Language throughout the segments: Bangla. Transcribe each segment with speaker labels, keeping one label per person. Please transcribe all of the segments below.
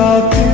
Speaker 1: মনের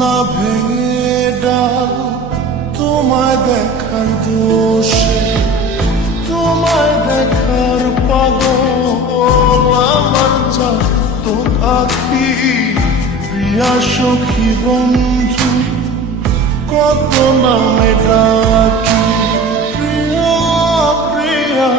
Speaker 1: না ভেঙে ডাল, তোমায় দেখার দোষে, তোমায় দেখার পাগল, আমার তো আখি প্রিয়া সখী বন্ধু, কত নামে ডাকি, প্রিয়া প্রিয়া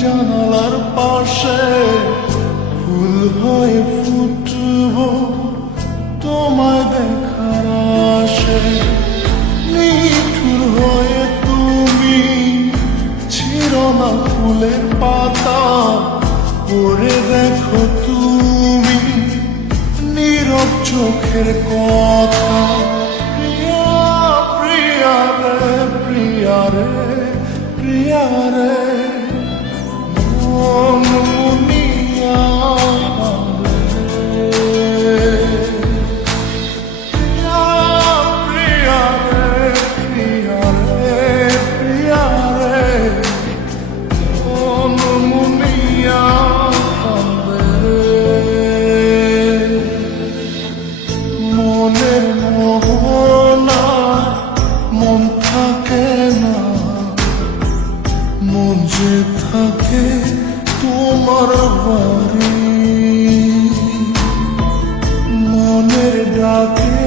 Speaker 1: জানালার পাশে ফুল হয়ে ফুটব, তোমায় দেখার আসে নিঠুর হয়ে তুমি ছিল না ফুলের পাতা পড়ে দেখো তুমি নীরব চোখের কথা। প্রিয়া প্রিয়া রে প্রিয়া রে প্রিয়া রে। থাকে না মন যে থাকে তোমার বাড়ি মনের ডাকে